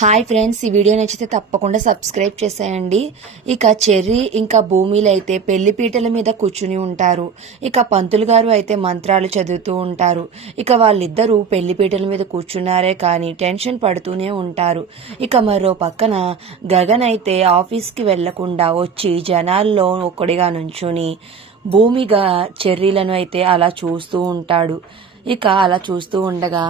Hi friends, ఈ video నచ్చితే తప్పకుండా సబ్స్క్రైబ్ చేసేయండి. ఇక చెర్రీ ఇంకా భూమిలు అయితే పెళ్లి పీటల మీద కూర్చుని ఉంటారు. ఇక పంతులు గారు అయితే మంత్రాలు చదువుతూ ఉంటారు. ఇక వాళ్ళిద్దరూ పెళ్లి పీటల మీద కూర్చున్నారే కానీ టెన్షన్ పడుతూనే ఉంటారు. ఇక మరో పక్కన గగన్ అయితే ఆఫీస్కి వెళ్లకుండా వచ్చి జనాల్లో ఒక్కడిగా నుంచుని భూమిగా చెర్రీలను అయితే అలా చూస్తూ ఉంటాడు. ఇక అలా చూస్తూ ఉండగా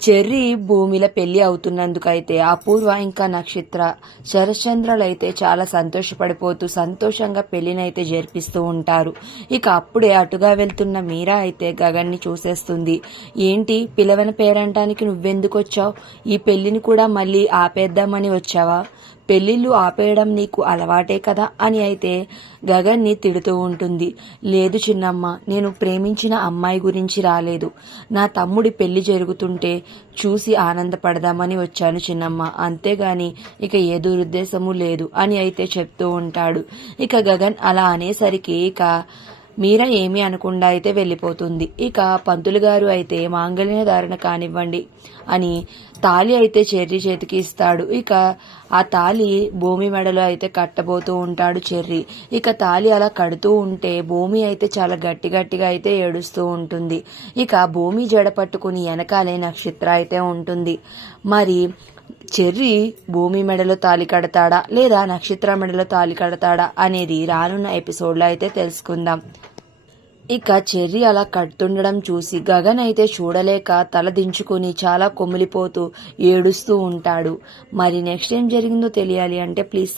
చెర్రీ భూమిల పెళ్లి అవుతున్నందుకైతే అపూర్వ ఇంకా నక్షత్ర శరశ్చంద్రలైతే చాలా సంతోషపడిపోతూ సంతోషంగా పెళ్లినైతే జరిపిస్తూ ఉంటారు. ఇక అప్పుడే అటుగా వెళ్తున్న మీరా అయితే గగన్ని చూసేస్తుంది. ఏంటి, పిలవని పేరంటానికి నువ్వెందుకు వచ్చావు? ఈ పెళ్లిని కూడా మళ్ళీ ఆపేద్దామని వచ్చావా? పెళ్లిళ్ళు ఆపేయడం నీకు అలవాటే కదా అని అయితే గగన్ని తిడుతూ ఉంటుంది. లేదు చిన్నమ్మ, నేను ప్రేమించిన అమ్మాయి గురించి రాలేదు. నా తమ్ముడి పెళ్లి జరుగుతుంటే చూసి ఆనందపడదామని వచ్చాను చిన్నమ్మ, అంతేగాని ఇక ఏ దురుద్దేశము లేదు అని అయితే చెప్తూ ఉంటాడు. ఇక గగన్ అలా అనేసరికి ఇక మీరా ఏమీ అనకుండా అయితే వెళ్ళిపోతుంది. ఇక పంతులు గారు అయితే మాంగళ్య ధారణ కానివ్వండి అని తాళి అయితే చెర్రీ చేతికి ఇస్తాడు. ఇక ఆ తాళి భూమి మెడలో అయితే కట్టబోతూ ఉంటాడు చెర్రీ. ఇక తాళి అలా కడుతూ ఉంటే భూమి అయితే చాలా గట్టిగా అయితే ఏడుస్తూ ఉంటుంది. ఇక భూమి జడ పట్టుకుని వెనకాలే నక్షత్ర అయితే ఉంటుంది. మరి చెర్రీ భూమి మెడలో తాళి కడతాడా లేదా నక్షత్ర మెడలో తాళి కడతాడా అనేది రానున్న ఎపిసోడ్లో అయితే తెలుసుకుందాం. ఇక చెర్రీ అలా కడుతుండడం చూసి గగన్ అయితే చూడలేక తల దించుకుని చాలా కొమిలిపోతూ ఏడుస్తూ ఉంటాడు. మరి నెక్స్ట్ ఏం జరిగిందో తెలియాలి అంటే ప్లీజ్